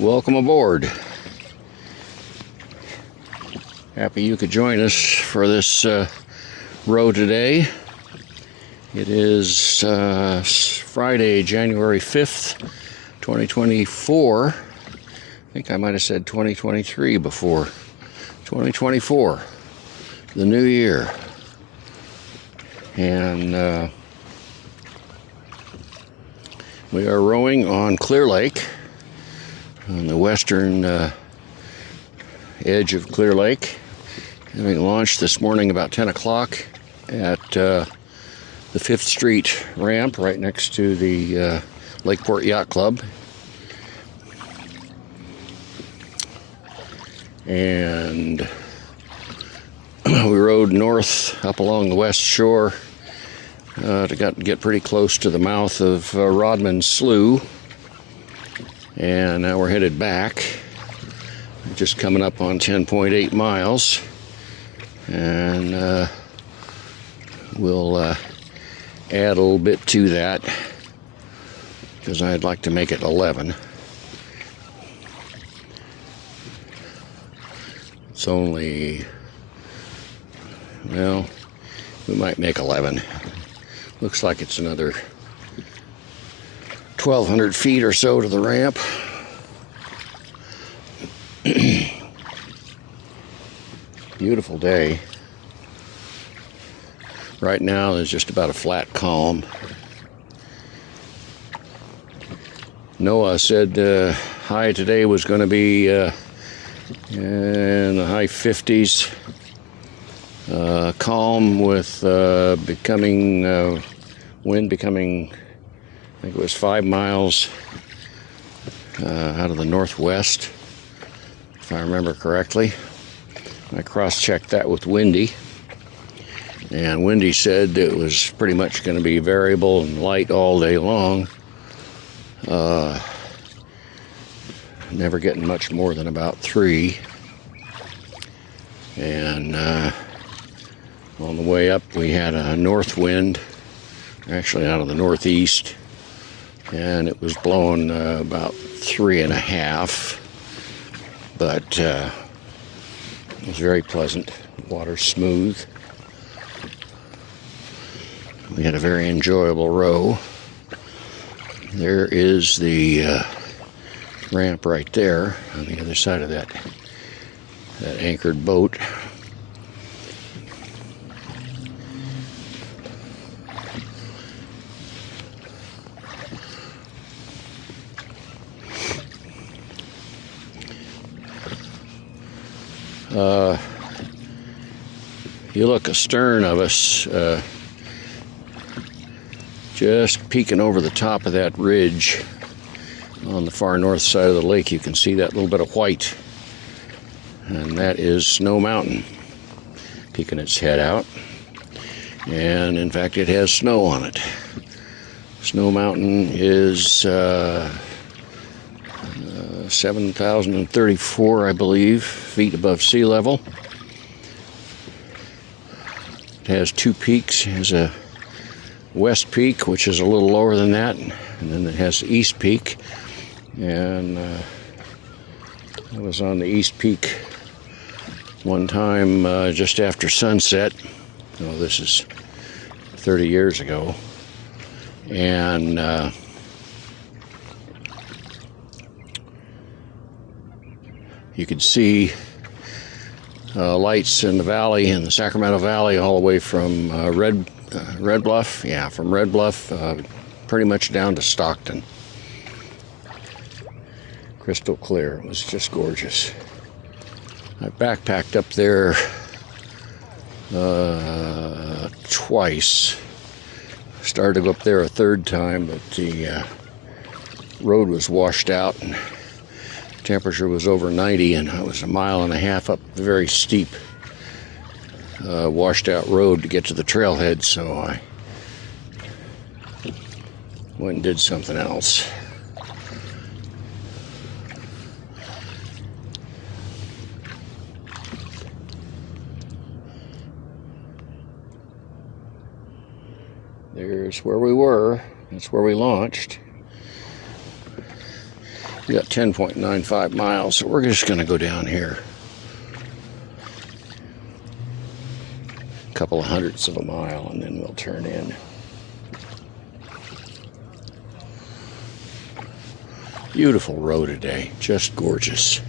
Welcome aboard. Happy you could join us for this row today. It is Friday, January 5th, 2024. I think I might have said 2023 before. 2024, the new year. And we are rowing on Clear Lake, on the western edge of Clear Lake, having launched this morning about 10 o'clock at the 5th Street ramp right next to the Lakeport Yacht Club. And we rode north up along the west shore to get pretty close to the mouth of Rodman Slough. And now we're headed back, just coming up on 10.8 miles, and we'll add a little bit to that because I'd like to make it 11. It's only, well, we might make 11. Looks like it's another 1,200 feet or so to the ramp. Beautiful day. Right now there's just about a flat calm. Noah said high today was going to be in the high 50s. Calm with wind becoming, I think it was 5 miles out of the northwest, if I remember correctly. I cross-checked that with Windy, and Windy said it was pretty much going to be variable and light all day long, never getting much more than about 3. And on the way up we had a north wind, actually out of the northeast, and it was blowing about 3.5, but it was very pleasant. The water's smooth. We had a very enjoyable row. There is the ramp right there on the other side of that anchored boat. You look astern of us, just peeking over the top of that ridge on the far north side of the lake. You can see that little bit of white, and that is Snow Mountain peeking its head out. And in fact, it has snow on it. Snow Mountain is 7,034, I believe, feet above sea level. It has 2 peaks. It has a west peak, which is a little lower than that, and then it has the east peak. And I was on the east peak one time just after sunset. Oh, this is 30 years ago. And you could see lights in the valley, in the Sacramento Valley, all the way from Red Bluff. Yeah, from Red Bluff pretty much down to Stockton. Crystal clear. It was just gorgeous. I backpacked up there twice. Started to go up there a third time, but the road was washed out and temperature was over 90, and I was 1.5 miles up the very steep washed out road to get to the trailhead, so I went and did something else. There's where we were. That's where we launched. We got 10.95 miles, so we're just going to go down here. A couple of hundredths of a mile, and then we'll turn in. Beautiful road today, just gorgeous.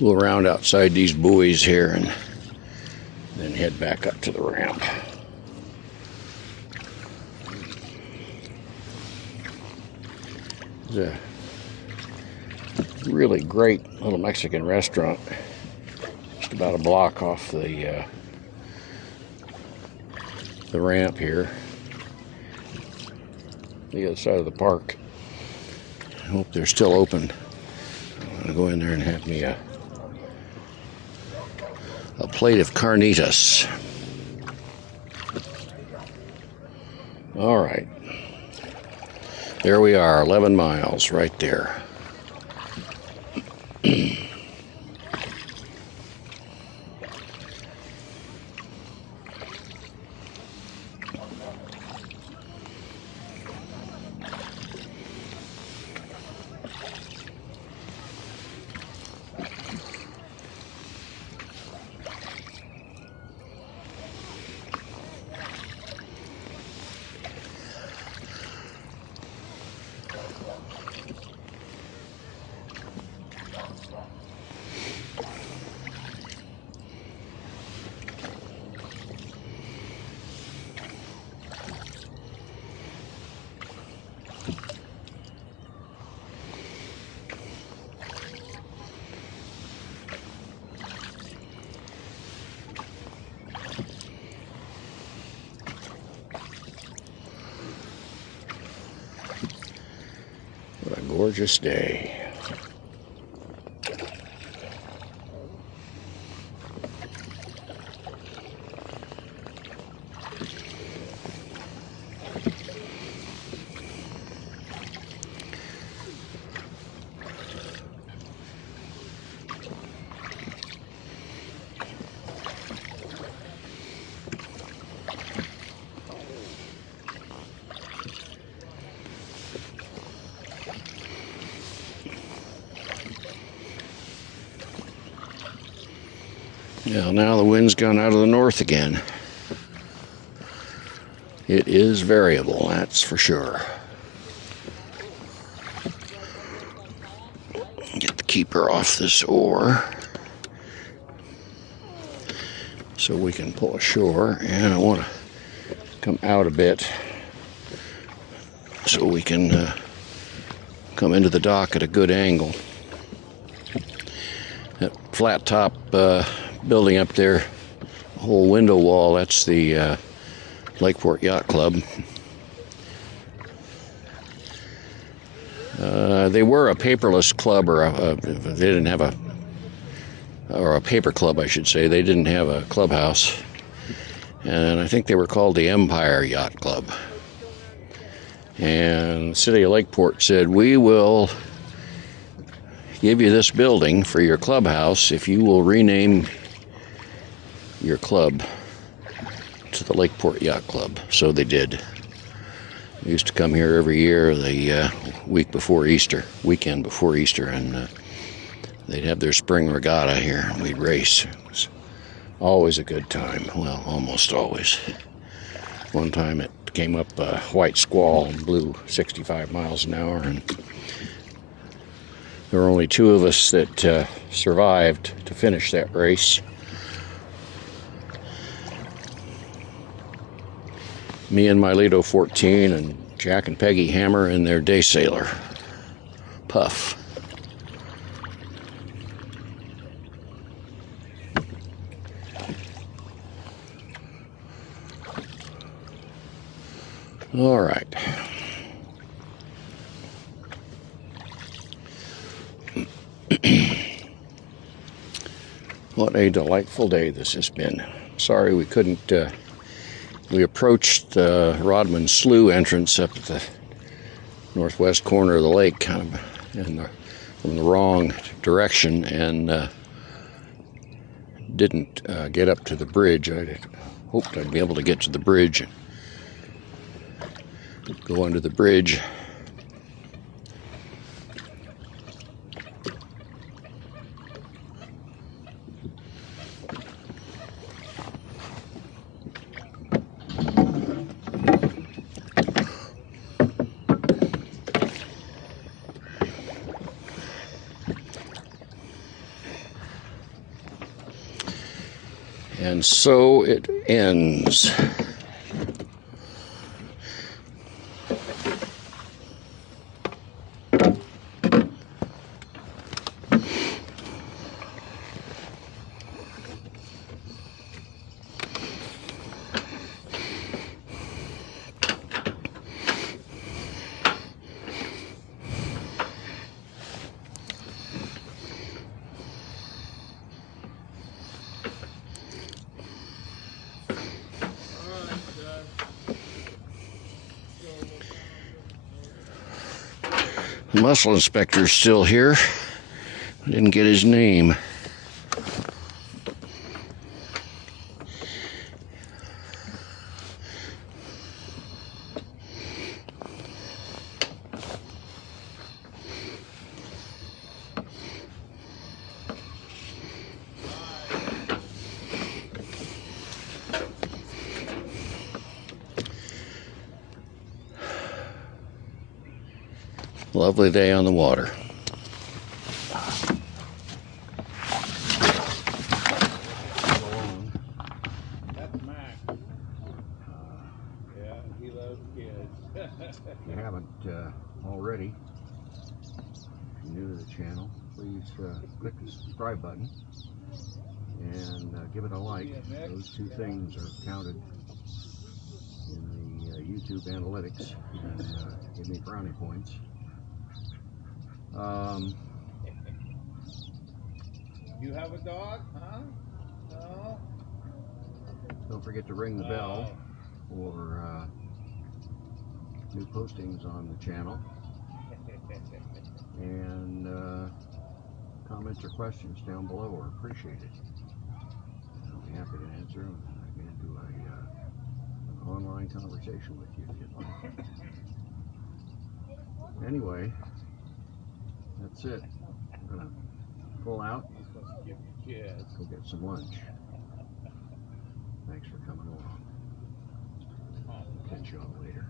We'll round outside these buoys here and then head back up to the ramp. There's a really great little Mexican restaurant just about a block off the ramp here, the other side of the park. I hope they're still open. I'm gonna go in there and have me a plate of carnitas. All right, there we are, 11 miles right there. What a gorgeous day. Yeah, now the wind's gone out of the north again. It is variable, that's for sure. Get the keeper off this oar so we can pull ashore, and I want to come out a bit so we can come into the dock at a good angle. That flat top building up there, the whole window wall, that's the Lakeport Yacht Club. They were a paperless club, or they didn't have a paper club, I should say. They didn't have a clubhouse, and I think they were called the Empire Yacht Club. And the city of Lakeport said, we will give you this building for your clubhouse if you will rename your club to the Lakeport Yacht Club. So they did. We used to come here every year the weekend before Easter, and they'd have their spring regatta here, and we'd race. It was always a good time. Well, almost always. One time it came up a white squall and blew 65 miles an hour, and there were only two of us that survived to finish that race. Me and my Lido 14, and Jack and Peggy Hammer in their day sailor, Puff. All right. What a delightful day this has been. Sorry we couldn't, we approached the Rodman Slough entrance up at the northwest corner of the lake, kind of in the from the wrong direction and didn't get up to the bridge. I hoped I'd be able to get to the bridge and go under the bridge. And so it ends. The mussel inspector's still here. I didn't get his name. Lovely day on the water. That's Mac. Yeah, he loves kids. If you haven't already, if you're new to the channel, please click the subscribe button and give it a like. Those two things are counted in the YouTube analytics and give me brownie points. You have a dog, huh? No? Don't forget to ring the bell for new postings on the channel. And comments or questions down below are appreciated. I'll be happy to answer them and get into an online conversation with you if you'd like. Anyway, that's it. I'm gonna pull out, go get some lunch. Thanks for coming along. Catch you all later.